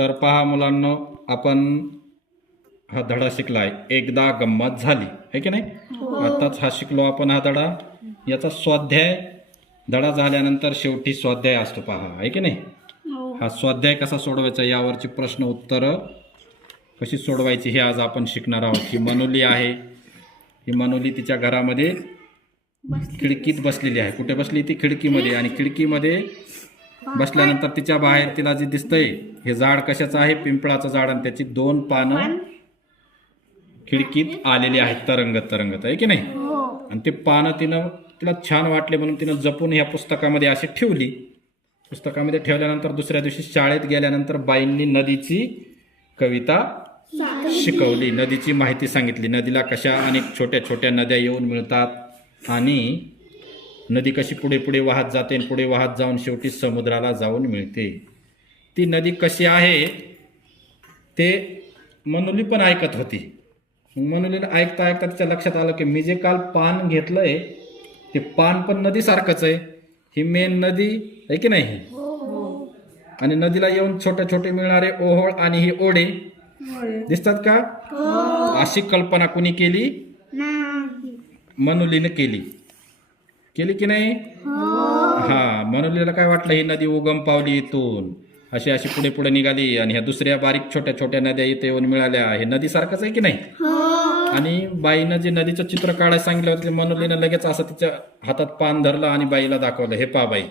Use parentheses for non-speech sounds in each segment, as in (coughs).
तर पहा मुलांना आपण हा धडा शिकलाय. एकदा गंमत झाली आहे की नाही? आताच हा. शिकलो आपण हा धडा. याचा स्वाध्याय धडा झाल्यानंतर शेवटी स्वाध्याय असतो पहा आहे की नाही? हा. स्वाध्याय कसा सोडवायचा यावरची प्रश्न उत्तरं कशी सोडवायची हे आज आपण शिकणार आहोत. ही मनोली आहे. ही मनोली तिच्या घरामध्ये खिडकीत बसलेली आहे. कुठे बसली ती? खिडकीमध्ये. आणि खिडकीमध्ये बसल्यानंतर तिच्या बाहेर तिला जे दिसतंय हे झाड कशाचं आहे? पिंपळाचं झाड आणि त्याची दोन पानं खिडकीत आलेली आहेत तरंगत तरंगत. आहे की नाही? आणि ते पानं तिनं तिला छान वाटले म्हणून तिनं जपून ह्या पुस्तकामध्ये अशी ठेवली. पुस्तकामध्ये ठेवल्यानंतर दुसऱ्या दिवशी शाळेत गेल्यानंतर बाईंनी नदीची कविता शिकवली. नदीची माहिती सांगितली. नदीला कशा अनेक छोट्या छोट्या नद्या येऊन मिळतात आणि नदी कशी पुढे पुढे वाहत जाते आणि पुढे वाहत जाऊन शेवटी समुद्राला जाऊन मिळते. ती नदी कशी आहे ते मनुली पण ऐकत होती. मग मनुलीला ऐकता ऐकता तिच्या लक्षात आलं की मी जे काल पान घेतलंय ते पान पण नदीसारखंच आहे. ही मेन नदी आहे की नाही? आणि नदीला येऊन छोटे छोटे मिळणारे ओहोळ आणि ही ओढे दिसतात का? अशी कल्पना कुणी केली? मनुलीने केली. केली की नाही? हा. मनुलीला काय वाटलं? ही नदी उगम पावली इथून. अशी अशी पुढे पुढे निघाली आणि ह्या दुसऱ्या बारीक छोट्या छोट्या नद्या इथे येऊन मिळाल्या. हे नदी सारखंच आहे की नाही? आणि बाईनं जे नदीचं चित्र काढायला सांगितलं होतं मनुलीनं लगेच असं तिच्या हातात पान धरलं आणि बाईला दाखवलं हे पा बाई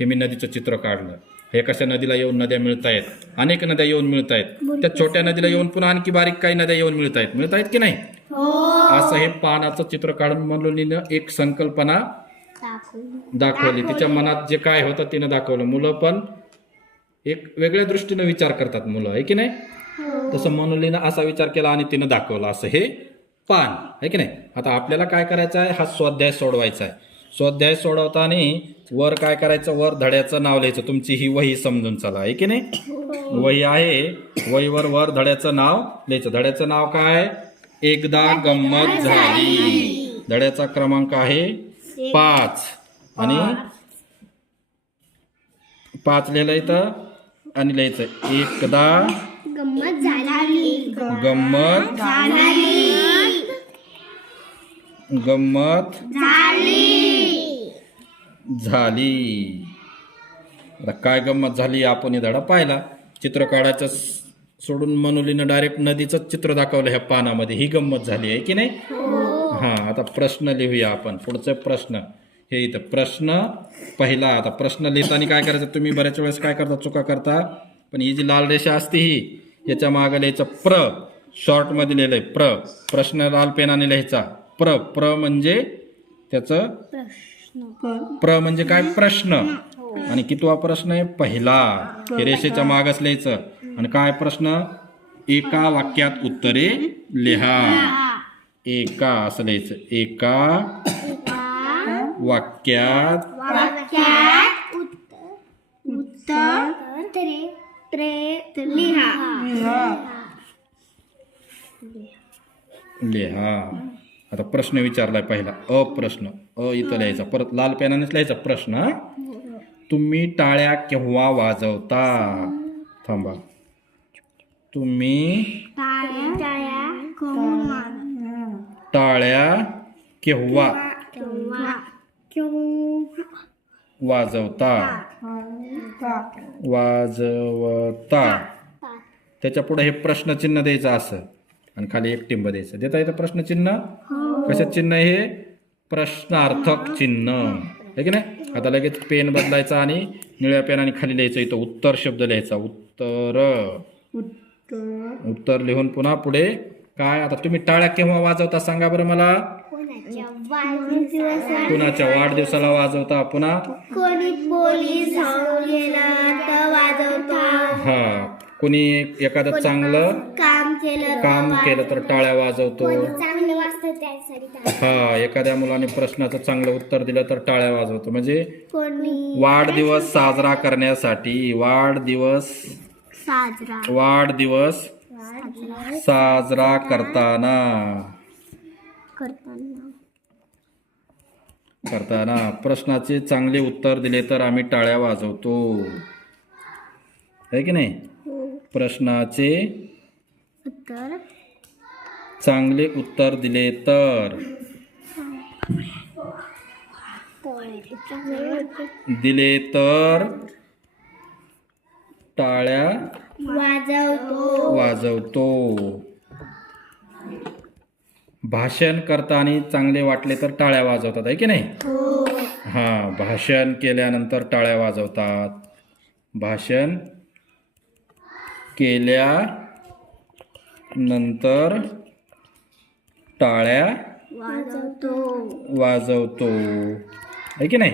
हे मी नदीचं चित्र काढलं. हे कशा नदीला येऊन नद्या मिळत आहेत? अनेक नद्या येऊन मिळत आहेत. त्या छोट्या नदीला येऊन पुन्हा आणखी बारीक काही नद्या येऊन मिळत आहेत. मिळत आहेत की नाही? असं हे पानाचं चित्र काढून मनुलीनं एक संकल्पना दाखवली. तिच्या मनात जे काय होतं तिनं दाखवलं. मुलं पण एक वेगळ्या दृष्टीनं विचार करतात मुलं आहे की नाही? तसं मनुलीनं असा विचार केला आणि तिनं दाखवलं असं. हे पान आहे की नाही? आता आपल्याला काय करायचं आहे? हा स्वाध्याय सोडवायचा आहे. स्वाध्याय सोडवताना वर काय करायचं? वर धड्याचं नाव लिहायचं. तुमची ही वही समजून चला आहे की नाही? वही आहे वहीवर वर धड्याचं नाव लिहायचं. धड्याचं नाव काय? एकदा गंमत झाली. धड्याचा क्रमांक आहे पाच. आणि पाच. लिहिलं इथं आणि लिहायचं एकदा गंमत झाली. गंमत गंमत झाली. आता काय गंमत झाली आपण हे धडा पाहिला. चित्र काढायचं सोडून मनुलीनं डायरेक्ट नदीचं चित्र दाखवलं ह्या पानामध्ये. ही गंमत झाली आहे की नाही? हा आता प्रश्न लिहूया आपण. पुढचे प्रश्न. हे इथं प्रश्न पहिला आता प्रश्न लिहिताना काय करायचं? तुम्ही बऱ्याच वेळेस काय करता? चुका करता. पण ही जी लाल रेषा असते ही याच्या मागे लिहायचं प्र. शॉर्टमध्ये लिहिलंय प्र. प्रश्न लाल पेनाने लिहायचा. प्र. प्र म्हणजे त्याचं प्र म्हणजे काय? प्रश्न. आणि कितवा प्रश्न आहे? पहिला. हे रेषेच्या मागच लिहायचं. आणि काय प्रश्न? एका वाक्यात उत्तरे लिहा. एका असं लिहायचं. एका वाक्यात उत्तर त्रे त्रे लिहा. लिहा. आता प्रश्न विचारलाय पहिला. अ प्रश्न. अ इथं लिहायचा. परत लाल पेनानेच लिहायचा प्रश्न? तुम्ही टाळ्या केव्हा वाजवता? थांबा. तुम्ही टाळ्या टाळ्या केव्हा? वाजवता. वाजवता. त्याच्या पुढे हे प्रश्नचिन्ह द्यायचं असं. आणि खाली एक टिंब द्यायचं. देता येतं प्रश्नचिन्ह? कशात चिन्ह आहे हे? प्रश्नार्थक चिन्ह. आहे की नाही? आता लगेच पेन बदलायचा आणि निळ्या पेनाने खाली लिहायचं. इथं उत्तर शब्द लिहायचा. उत्तर. उत्तर लिहून पुन्हा पुढे काय? आता तुम्ही टाळ्या केव्हा वाजवता सांगा बरं मला. कोणाच्या वाढदिवसाला वाजवता पुन्हा? कोणी पोलीस गेला तर वाजवतो. हा कोणी एखादं चांगलं काम केलं काम केलं तर टाळ्या वाजवतो. हा एखाद्या मुलाने प्रश्नाचं चांगलं उत्तर दिलं तर टाळ्या वाजवतो. म्हणजे वाढदिवस साजरा करण्यासाठी वाढदिवस वाढदिवस साजरा करताना. करताना प्रश्नाचे चांगले उत्तर दिले तर आम्ही टाळ्या वाजवतो. आहे की नाही? प्रश्नाचे उत्तर? चांगले उत्तर दिले तर. दिले तर टाळ्या वाजवतो. वाजवतो. भाषण करताना चांगले वाटले तर टाळ्या वाजवतात आहे की नाही? हा. भाषण केल्यानंतर टाळ्या वाजवतात. भाषण केल्या नंतर टाळ्या वाजवतो. वाजवतो. आहे की नाही?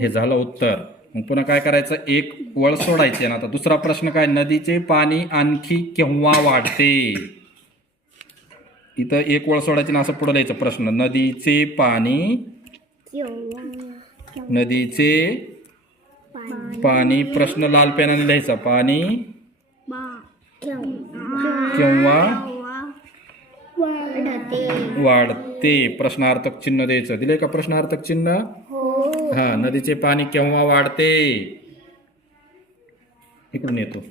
हे. झालं उत्तर. मग पुन्हा काय करायचं? एक वळ सोडायची. ना आता दुसरा प्रश्न काय? नदीचे पाणी आणखी केव्हा वाढते? इथं एक वळ सोडायची ना असं पुढे लिहायचं. प्रश्न नदीचे पाणी नदीचे पाणी. प्रश्न लाल पेनाने लिहायचा. पाणी केव्हा? वाढते. प्रश्नार्थक चिन्ह द्यायचं. दिले का प्रश्नार्थक चिन्ह? हो. हा नदीचे पाणी केव्हा वाढते? इकडून येतो.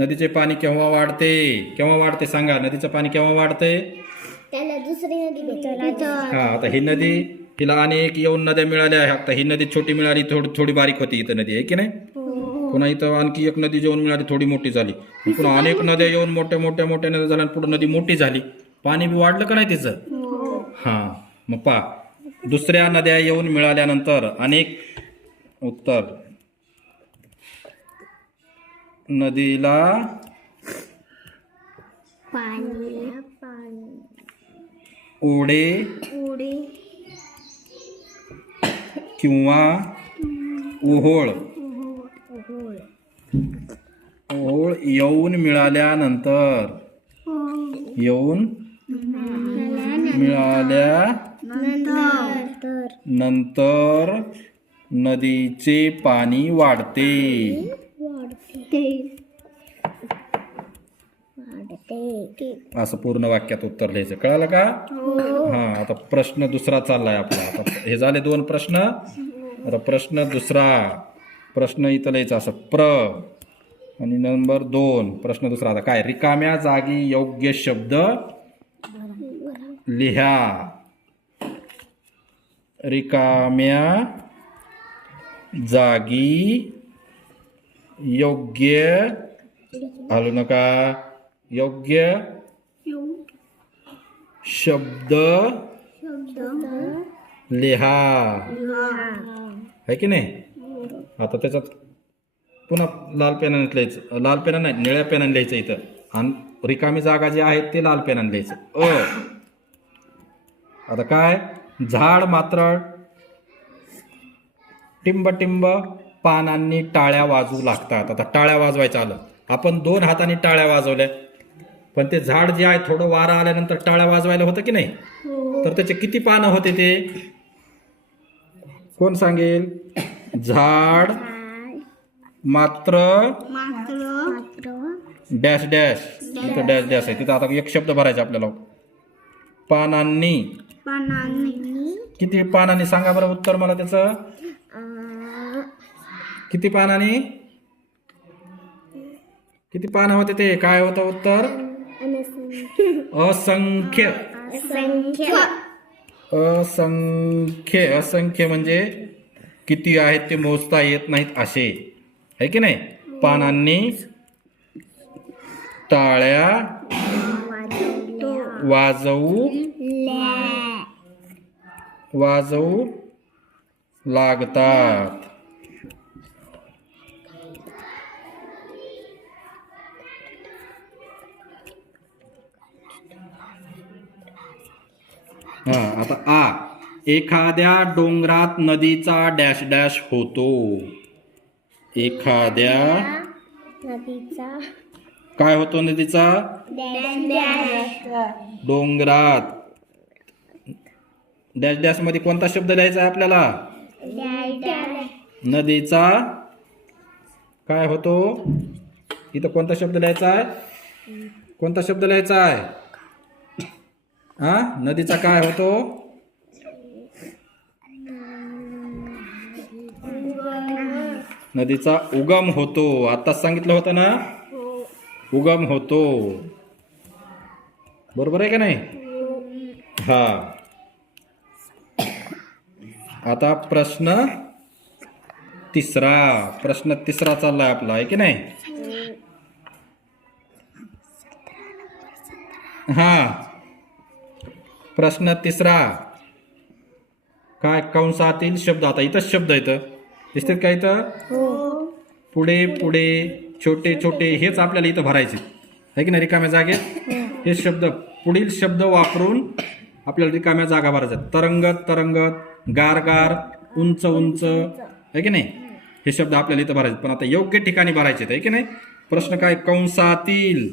नदीचे पाणी केव्हा वाढते? केव्हा वाढते सांगा? नदीचं पाणी केव्हा वाढते? त्याला दुसरी नदी भेटली हा आता ही नदी हिला अनेक येऊन नद्या मिळाल्या. आहेत आता ही नदी छोटी मिळाली थोडी थोडी बारीक होती इथं नदी आहे की नाही? पुन्हा इथं आणखी एक नदी जेवण मिळाली थोडी मोठी झाली. पुन्हा अनेक नद्या येऊन मोठ्या मोठ्या मोठ्या नद्या झाल्या पुढे नदी मोठी झाली. पाणी बी वाढलं का नाही तिचं? हा मग पा दुसऱ्या नद्या येऊन मिळाल्यानंतर अनेक उत्तर. नदीला ओढे उडी किंवा ओहोळ होळ ओहोळ येऊन मिळाल्यानंतर. येऊन मिळाल्या नंतर. नदीचे पाणी वाढते. असं पूर्ण वाक्यात उत्तर लिहायचं. कळालं का? हा आता प्रश्न दुसरा चाललाय आपला. आता हे झाले दोन प्रश्न. आता प्रश्न दुसरा. प्रश्न इथं लिहायचा असं. प्र. आणि नंबर दोन. प्रश्न दुसरा. आता काय? रिकाम्या जागी योग्य शब्द लिहा. रिकाम्या जागी योग्य हलू नका योग्य शब्द लिहा. आहे की नाही? आता त्याच्यात पुन्हा लाल पेनाने लिहायचं. लाल पेना नाही निळ्या पेनाने लिहायचं इथं. आणि रिकामी जागा जी आहेत ते लाल पेनाने लिहायचं. अ. आता काय? झाड मात्र टिंब टिंब पानांनी टाळ्या वाजवू लागतात. आता टाळ्या वाजवायचं आलं. आपण दोन हाताने टाळ्या वाजवल्या. पण ते झाड जे आहे थोडं वारा आल्यानंतर टाळ्या वाजवायला होतं की नाही? तर त्याचे किती पानं होते ते? कोण सांगेल? झाड मात्र डॅश डॅश. इथं डॅश डॅश आहे. तिथं आता एक शब्द भरायचा आपल्याला. पानांनी. किती पानांनी सांगा बरं उत्तर मला त्याचं. किती पानांनी किती पानं होते ते काय होतं उत्तर? असंख्य. संख्या असंख्य. असंख्य म्हणजे किती आहेत ते मोजता येत नाहीत असे. आहे की नाही? पानांनी टाळ्या वाजवू. वाजवू लागतात. आता आ. एखाद्या डोंगरात नदीचा डॅश डॅश होतो. एखाद्या नदीचा काय होतो नदीचा? डोंगरात. डॅश डॅशमध्ये कोणता शब्द लिहायचा आहे आपल्याला? नदीचा. काय होतो? इथं कोणता शब्द लिहायचा आहे? कोणता शब्द लिहायचा आहे? हा? नदीचा काय होतो? नदीचा उगम होतो. आताच सांगितलं होतं ना? उगम होतो. बरोबर आहे का नाही? हा. आता प्रश्न तिसरा. प्रश्न तिसरा चाललाय आपला आहे की नाही? हा. प्रश्न तिसरा. काय कंसातील शब्द आता इथंच शब्द येतं दिसतात का इथं? पुढे पुढे छोटे छोटे हेच आपल्याला इथं भरायचे. आहे की नाही रिकाम्या जागेत? हे. शब्द पुढील शब्द वापरून आपल्याला रिकाम्या जागा भरायच्या तरंगत तरंगत गार गार उंच उंच. आहे की नाही? हे शब्द आपल्याला इथं भरायचे पण आता योग्य ठिकाणी भरायचे आहे की नाही? प्रश्न काय? कंसातील.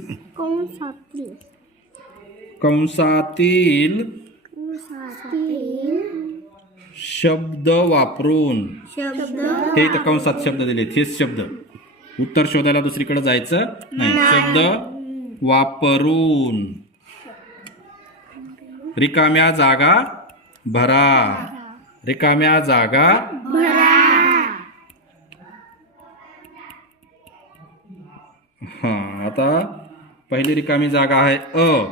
कंसातील शब्द वापरून. हे इथं कंसात शब्द दिलेत. हेच शब्द. उत्तर शोधायला दुसरीकडे जायचं नाही. शब्द वापरून. रिकाम्या जागा भरा. रिकाम्या जागा हा आता पहिली रिकामी जागा आहे अ.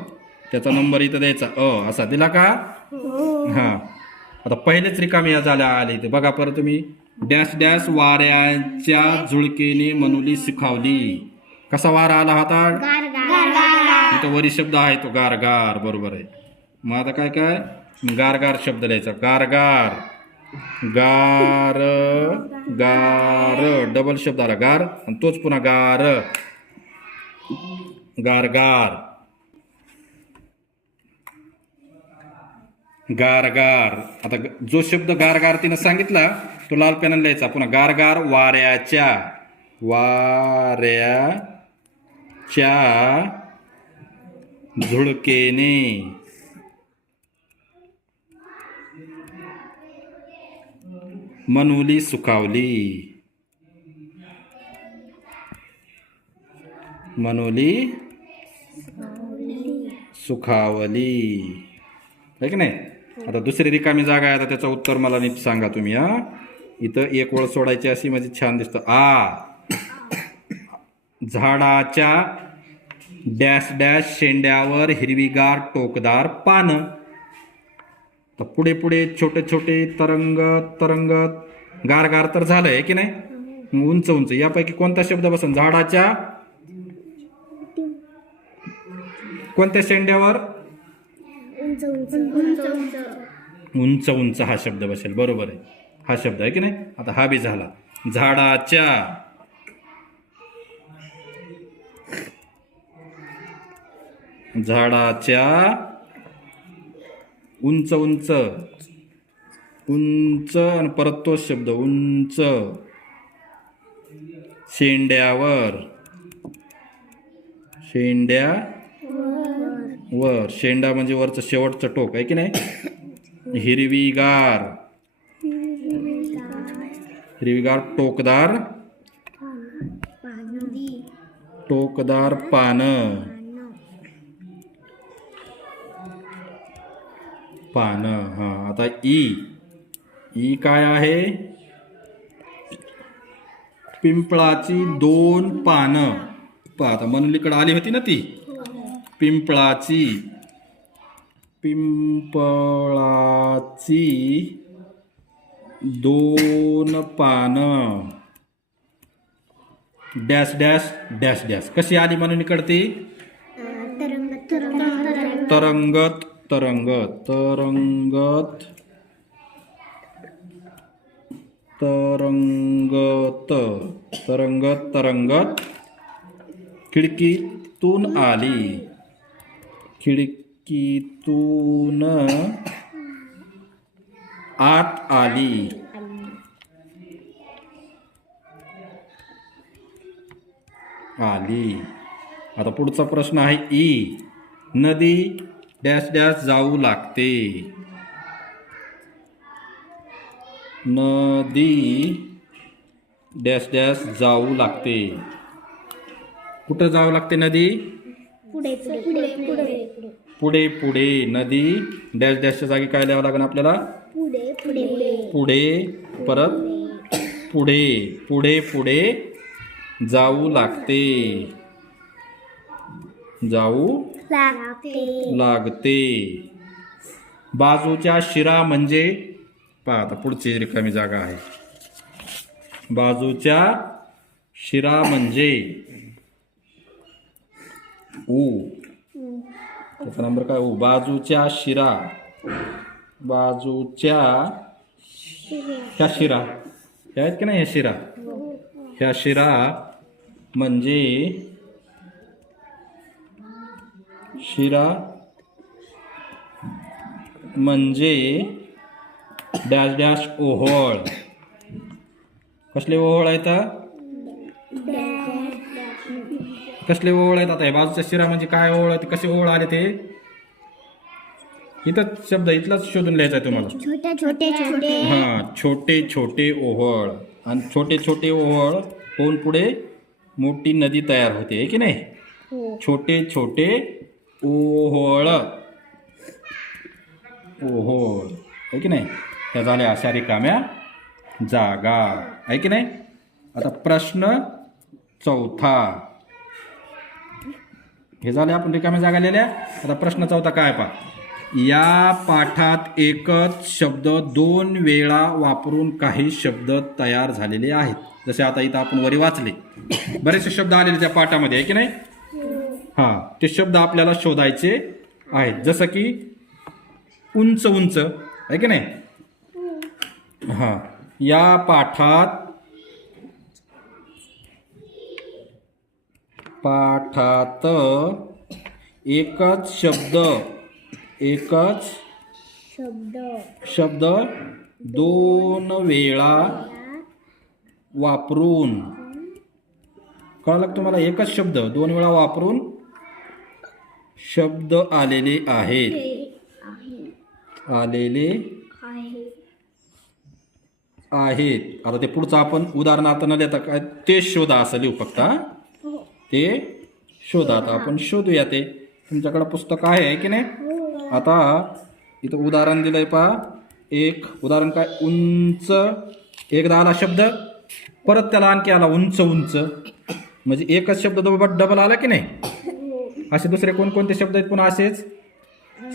त्याचा नंबर इथं द्यायचा. अ असा. दिला का? हा. आता पहिलेच रिकामी या झाल्या आले इथे. बघा परत तुम्ही. डॅश डॅश वाऱ्याच्या झुळकेने मनुली सुखावली. कसा वारा आला होता इथं वरी शब्द आहे तो. गार गार बरोबर आहे. मग आता काय काय? गार गार शब्द लिहायचा गार गार गार. गार डबल शब्द आला. गार. आणि तोच पुन्हा गार. गार गार गार गार आता जो शब्द गार गार तिनं सांगितला तो लाल पेनाने लिहायचा पुन्हा गार गार वाऱ्याच्या वाऱ्याच्या झुळकेने. मनुली सुखावली मनोली सुखावली. आहे की नाही? आता दुसरी रिकामी जागा आहे आता त्याचं उत्तर मला नीट सांगा तुम्ही हा. इथं एक ओळ सोडायची अशी म्हणजे छान दिसतं. आ. झाडाच्या डॅश डॅश शेंड्यावर हिरवीगार टोकदार पानं. तर पुढे पुढे छोटे छोटे तरंगत तरंगत गार गार तर झालंय आहे की नाही? उंच उंच. यापैकी कोणता शब्द बसन? झाडाच्या कोणत्या शेंड्यावर? उंच उंच हा शब्द बसेल. बरोबर आहे. हा शब्द आहे की नाही? आता हा बी झाला. झाडाच्या झाडाच्या उंच उंच उंच आणि परत तोच शब्द उंच. शेंड्यावर. शेंड्या वर शेंडा म्हणजे वरचं शेवटचं टोक आहे की नाही? हिरवीगार. हिरवीगार टोकदार. टोकदार पानं. पानं हा. आता ई. ई काय आहे? पिंपळाची दोन पानं. आता मनलीकडे आली होती ना ती. पिंपळाची. पिंपळाची दोन पानं. Dash dash dash dash. कशी आली म्हणून इकडती? तरंगत तरंगत तरंगत तरंगत तरंगत तरंगत. खिडकीतून आली. खिडकीतून आत आली. आली. आता पुढचा प्रश्न आहे ई. नदी डॅश डॅश जाऊ लागते. नदी डॅश डॅश जाऊ लागते. कुठं जावं लागते नदी? पुढे पुढे पुढे पुढे पुढे. पुढे. नदी डॅश डॅशच्या जागी काय लिहावं लागेल आपल्याला? पुढे. पुढे. पुढे परत? पुढे पुढे पुढे. जाऊ लागते. जाऊ लागते. लागते. बाजूच्या शिरा म्हणजे पहा आता पुढची रिकामी जागा आहे. बाजूच्या शिरा म्हणजे ऊ त्याचा नंबर काय? ऊ बाजूच्या शिरा. बाजूच्या ह्या शिरा. ह्या आहेत की नाही ह्या शिरा? ह्या शिरा म्हणजे शिरा म्हणजे डॅश डॅश ओहोळ. कसले ओहोळ आहेत कसले ओहोळ आहेत आता? हे बाजूच्या शिरा म्हणजे काय ओहोळ आहेत कसे ओहोळ आले ते? इथं शब्द इथलाच शोधून लिहायचा आहे तुम्हाला. छोटे छोटे छोटे. हा छोटे छोटे ओहोळ आणि छोटे छोटे ओहोळ होऊन पुढे मोठी नदी तयार होते है की नाही? हो. छोटे छोटे ओहोळ ओहोळ आहे की नाही? त्या झाल्या अशा रिकाम्या जागा. आहे की नाही? आता प्रश्न चौथा. हे झाले आपण रिकाम्या जागा लिहिल्या. आता प्रश्न चौथा काय पा या पाठात एकच शब्द दोन वेळा वापरून काही शब्द तयार झालेले आहेत. जसे आता इथं आपण वरी वाचले. बरेचसे शब्द आलेले त्या पाठामध्ये आहे की नाही? हा ते शब्द आपल्याला शोधायचे आहेत. जसं की उंच उंच आहे की नाही? हा या पाठात पाठात एकच शब्द एकच शब्द. शब्द दोन वेळा वापरून. कळलं तुम्हाला? एकच शब्द दोन वेळा वापरून शब्द आलेले आहेत. आलेले आहेत. आता ते पुढचं आपण उदाहरणार्थ न देता काय ते शोधा असं लिहू फक्त? ते शोधा. आता आपण शोधूया ते. तुमच्याकडे पुस्तक आहे है की नाही? आता इथं उदाहरण दिलंय पहा. एक उदाहरण काय? उंच. एकदा आला शब्द परत त्याला आणखी आला उंच उंच. म्हणजे एकच शब्द डबल डबल आला की नाही? असे दुसरे कोणकोणते शब्द आहेत पुन्हा असेच?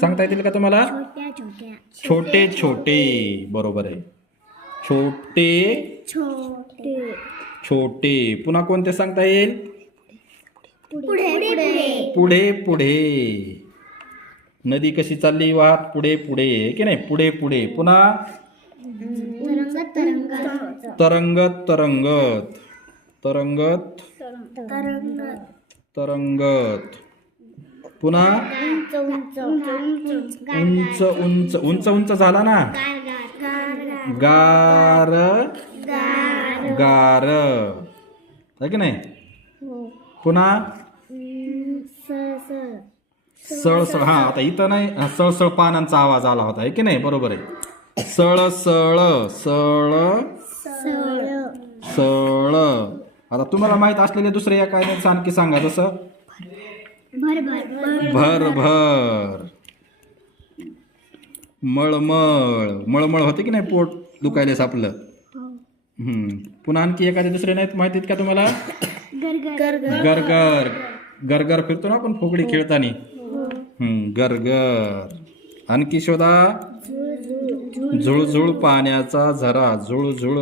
सांगता येतील का तुम्हाला? छोटे छोटे. बरोबर आहे. छोटे. छोटे. छोटे. पुन्हा कोणते सांगता येईल? पुढे पुढे पुढे. पुढे नदी कशी चालली वाहत? पुढे पुढे. की नाही? पुढे पुढे. पुन्हा? तरंगत तरंगत. तरंगत? तरंगत. तरंगत तरंगत तरंगत पुन्हा? उंच उंच. उंच उंच उंच उंच उंच झाला ना गार. गार की नाही? पुन्हा? सळसळ हा आता इथं नाही सळसळ पानांचा आवाज आला होता आहे की नाही? बरोबर आहे. सळ सळ सळ सळ. आता तुम्हाला माहीत असलेले दुसरे या काय नाही आणखी सांगा जसं? भर भर. मळमळ. मळमळ होते की नाही पोट दुखायलेस आपलं? हम्म. पुन्हा आणखी एखादे दुसरे नाहीत माहिती आहेत का तुम्हाला? (coughs) गर गर गरगर. गरगर फिरतो ना आपण फुगडी खेळताना. गरगर आणखी शोधा झुळझुळ पाण्याचा झरा झुळझुळ.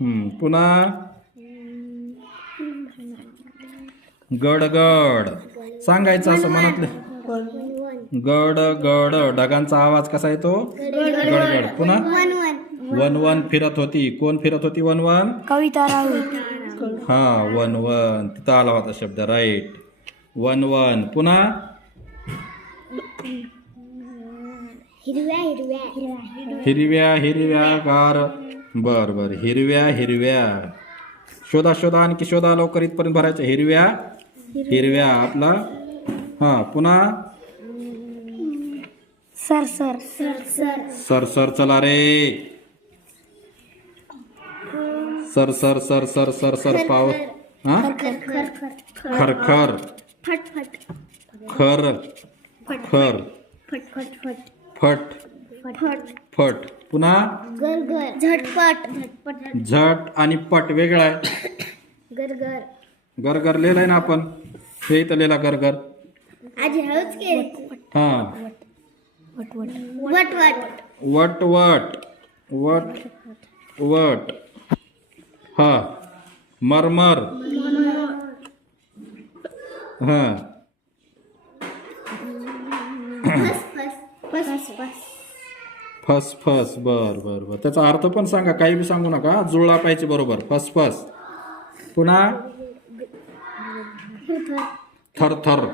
हम्म, पुन्हा? गडगड. सांगायचं असं मनातलं. गड गड ढगांचा आवाज कसा येतो? गडगड. पुन्हा? वन वन फिरत होती. कोण फिरत होती वन वन कविता हा वन वन तिथं आला होता शब्द राईट वन वन पुन्हा? हिरव्या हिरव्या हिरव्या. हिरव्या हिरव्या गार. बर बर. हिरव्या हिरव्या. शोधा शोधा आणखी शोधा लवकर इथपर्यंत भरायचं. हिरव्या हिरव्या. आपला हा पुन्हा. Sir sir. Sir sir. Sir sir चला रे. Sir sir sir sir sir sir पाव हा? खर खर. खर फट फट फट फट फट. फट. फट. फट. पुन्हा? गर गर झटपट. झटपट झट आणि पट वेगळा आहे. गर गर गर गर लिहिलंय ना आपण. हे इथं लिहिला कर आजी हळूच के. हा. वट वट. वट वट. वट वट. वट हा. मरमर. हा. फस फस फस फस. बर बर बर. त्याचा अर्थ पण सांगा. काही बी सांगू नका. जुळला पाहिजे बरोबर. फस फस. पुन्हा? थर थर.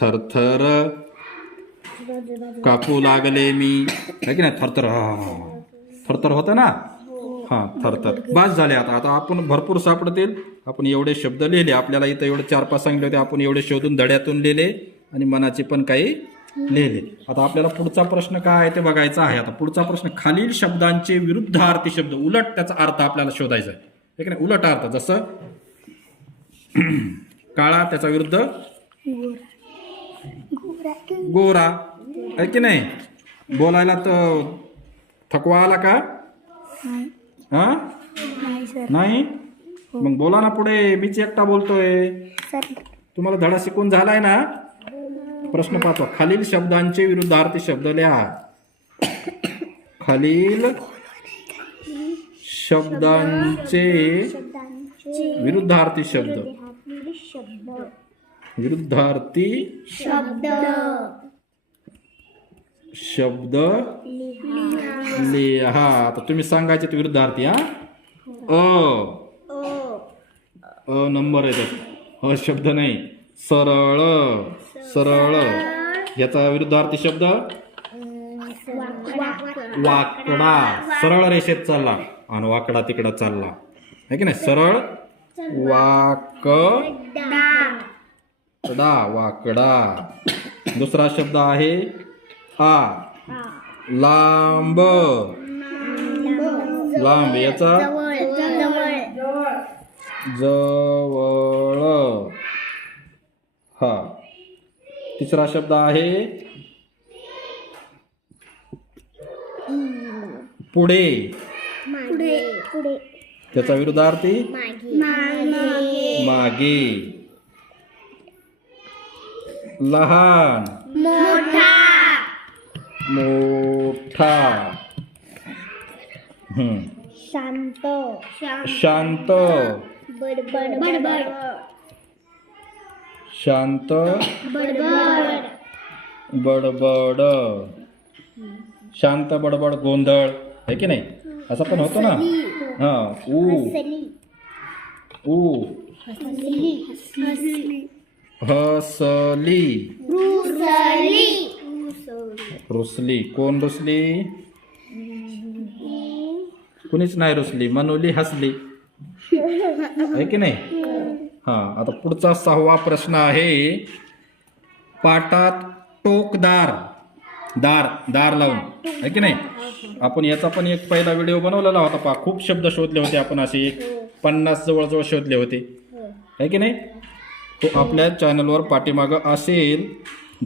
थर थर. कापू लागले मी. है की नाही? थरथर हा थरथर होतं ना? हा थरथर बस झाले आता. आता आपण भरपूर सापडतील. आपण एवढे शब्द लिहिले. आपल्याला इथं एवढे चार पाच सांगितले होते. आपण एवढे शोधून धड्यातून लिहिले. आणि मनाचे पण काही लिहिले आता आपल्याला पुढचा प्रश्न काय आहे ते बघायचा आहे. आता पुढचा प्रश्न खालील शब्दांचे विरुद्धार्थी शब्द उलट त्याचा अर्थ आपल्याला शोधायचा आहे. है की नाही? उलट अर्थ जसं (clears throat) काळा त्याचा विरुद्ध गोरा. आहे की नाही? बोलायला तर थकवा आला का? हा? नाही? मग बोला ना पुढे. मीच एकटा बोलतोय. तुम्हाला धडा शिकून झालाय ना? प्रश्न पाचवा खालील शब्दांचे विरुद्धार्थी शब्द लिहा. खालील शब्दांचे विरुद्धार्थी शब्द. विरुद्धार्थी शब्द. शब्द लिहा. आता तुम्ही सांगायचे ते विरुद्धार्थी हा? अ. अ. नंबर आहे अ शब्द नाही. सरळ. सरळ. याचा विरुद्धार्थी शब्द? वाकडा. सरळ रेषेत चालला आणि वाकडा तिकडं चालला. आहे की नाही? सरळ. वाकडा. वाकडा दुसरा शब्द आहे आ लांब. लांब. याचा? जवळ. हा. तिसरा शब्द आहे पुढे. त्याचा विरुद्धार्थी? मागे. मागे. लहान. मोठा. शांत. शांत. बडबड. बडबड. शांत बडबड. बडबड शांत बडबड गोंधळ. आहे की नाही? असं पण होतो ना? हा ऊ. हसली. ऊ. हसली. हसली. हसली. रुसली. रुसली. कोण रुसली? कुणीच नाही रुसली. मनोली हसली. आहे की नाही? हा आता पुढचा सहावा प्रश्न आहे. पाटात टोकदार दार. दार लावून. आहे की नाही? आपण याचा पण एक पहिला व्हिडिओ बनवलेला होता. पा खूप शब्द शोधले होते आपण असे. एक पन्नास जवळजवळ शोधले होते. आहे की नाही? तो आपल्या चॅनलवर पाठीमागं असेल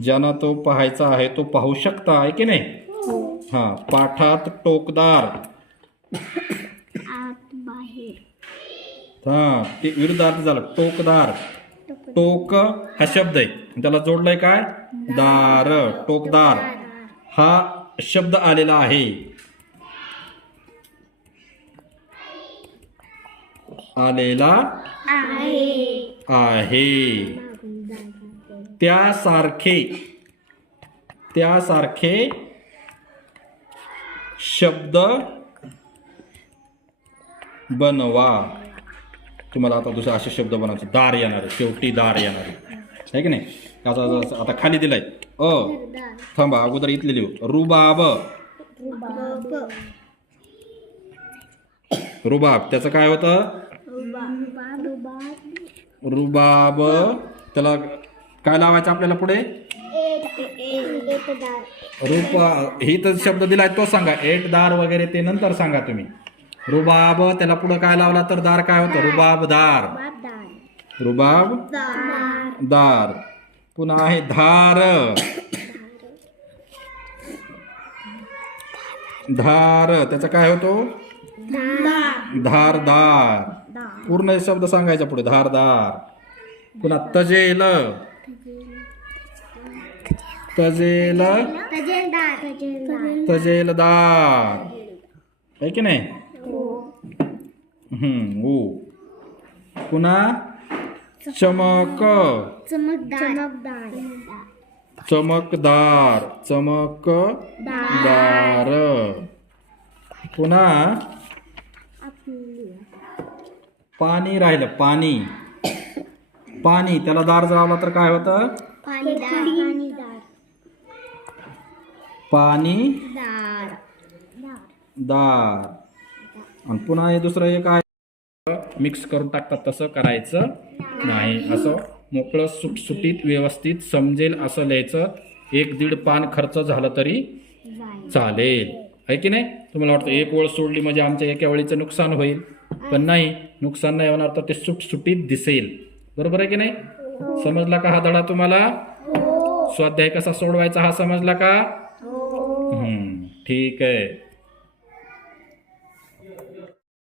ज्यांना तो पाहायचा आहे तो पाहू शकता. आहे की नाही? हा. पाठात टोकदार हा ते विरुद्धार्थ झालं. टोकदार. टोक हा शब्द आहे. त्याला जोडलाय काय? दार. टोकदार. हा शब्द आलेला आहे. आलेला आहे. त्यासारखे त्यासारखे शब्द बनवा. तुम्हाला आता दुसरे असे शब्द बनायचे दार येणार शेवटी दार येणार आहे है की नाही आता आता- खाली दिलाय अ थांबा अगोदर इथले लिहू रुबाब रुबाब त्याचं काय होतं रुबाब त्याला काय लावायचं आपल्याला पुढे रुपा ही तर शब्द दिलाय तो सांगा एट दार वगैरे ते नंतर सांगा तुम्ही रुबाब त्याला पुढे काय लावला तर दार काय होतं? रुबाब दार. रुबाब दार. पुन्हा आहे धार. धार. त्याचा काय होतो? धारदार पूर्ण शब्द सांगायचा पुढे. धारदार पुन्हा तजेल. तजेल. तजेलदार आहे की नाही? ओ पुन्हा? चमक चमकदार. चमकदार. चमकदार. पुन्हा? पाणी राहिलं पाणी. पाणी त्याला दार लावला तर काय होतं? पाणी दार. आणि पुन्हा हे दुसरं एक आहे. मिक्स करून टाकतात तसं करायचं नाही. असं मोकळं सुटसुटीत व्यवस्थित समजेल असं लिहायचं. एक दीड पान खर्च झालं तरी चालेल. आहे की नाही? तुम्हाला वाटतं एक ओळ सोडली म्हणजे आमच्या एका वेळीचं नुकसान होईल? पण नाही नुकसान नाही होणार तर ते सुटसुटीत दिसेल. बरोबर आहे की नाही? समजला का हा धडा तुम्हाला? स्वाध्याय कसा सोडवायचा हा समजला का? हम्म ठीक आहे.